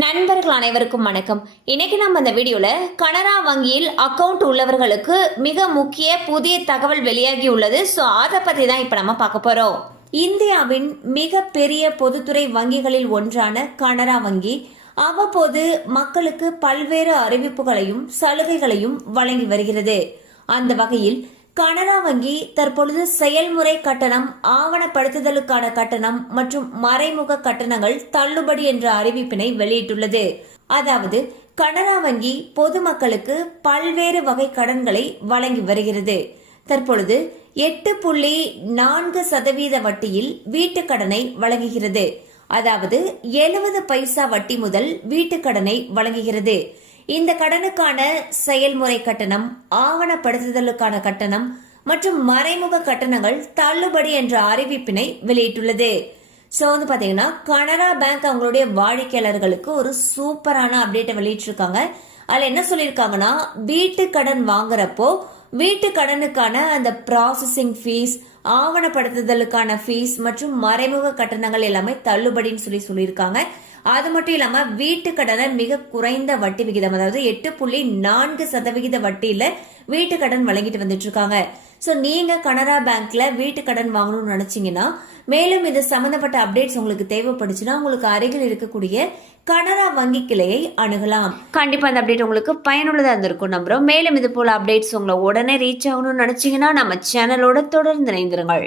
நண்பர்கள் அனைவருக்கும் வணக்கம். இன்னைக்கு நம்ம இந்த வீடியோல கனரா வங்கியில் அக்கவுண்ட் உள்ளவர்களுக்கு மிக முக்கிய புதிய தகவல் வெளியாகி உள்ளது. ஸோ அதை பத்தி தான் இப்ப நம்ம பார்க்க போறோம். இந்தியாவின் மிக பெரிய பொதுத்துறை வங்கிகளில் ஒன்றான கனரா வங்கி அவ்வப்போது மக்களுக்கு பல்வேறு அறிவிப்புகளையும் சலுகைகளையும் வழங்கி வருகிறது. அந்த வகையில் கனரா வங்கி தற்பொழுது செயல்முறை கட்டணம், ஆவணப்படுத்துதலுக்கான கட்டணம் மற்றும் மறைமுக கட்டணங்கள் தள்ளுபடி என்ற அறிவிப்பினை வெளியிட்டுள்ளது. அதாவது கனரா வங்கி பொதுமக்களுக்கு பல்வேறு வகை கடன்களை வழங்கி வருகிறது. தற்பொழுது 8.4% வட்டியில் வீட்டுக் கடனை வழங்குகிறது. அதாவது 70 பைசா வட்டி முதல் வீட்டுக் கடனை வழங்குகிறது. இந்த கடனுக்கான செயல்முறை கட்டணம், ஆவணப்படுத்துதலுக்கான கட்டணம் மற்றும் மறைமுக கட்டணங்கள் தள்ளுபடி என்ற அறிவிப்பினை வெளியிட்டுள்ளது. ஸோ பாத்தீங்கன்னா கனரா பேங்க் அவங்களுடைய வாடிக்கையாளர்களுக்கு ஒரு சூப்பரான அப்டேட்டை வெளியிட்டிருக்காங்க. அதுல என்ன சொல்லியிருக்காங்கன்னா, வீட்டு கடன் வாங்குறப்போ வீட்டு கடனுக்கான அந்த ப்ராசஸிங் ஃபீஸ், ஆவணப்படுத்துதலுக்கான ஃபீஸ் மற்றும் மறைமுக கட்டணங்கள் எல்லாமே தள்ளுபடின்னு சொல்லியிருக்காங்க. அது மட்டும் இல்லாம வீட்டு கடனை மிக குறைந்த வட்டி விகிதம், அதாவது 8.4% வட்டியில வீட்டு கடன் வழங்கிட்டு வந்துட்டு இருக்காங்க. சோ நீங்க கனரா பேங்க்ல வீட்டு கடன் வாங்கணும்னு நினைச்சீங்கன்னா, மேலும் இது சம்பந்தப்பட்ட அப்டேட்ஸ் உங்களுக்கு தேவைப்படுச்சுன்னா உங்களுக்கு அருகில் இருக்கக்கூடிய கனரா வங்கி கிளையை அணுகலாம். கண்டிப்பா அந்த அப்டேட் உங்களுக்கு பயனுள்ளதா இருந்திருக்கும் நம்புறோம். மேலும் இது போல அப்டேட்ஸ் உங்களை உடனே ரீச் ஆகணும்னு நினைச்சீங்கன்னா நம்ம சேனலோட தொடர்ந்து இணைந்திருங்கள்.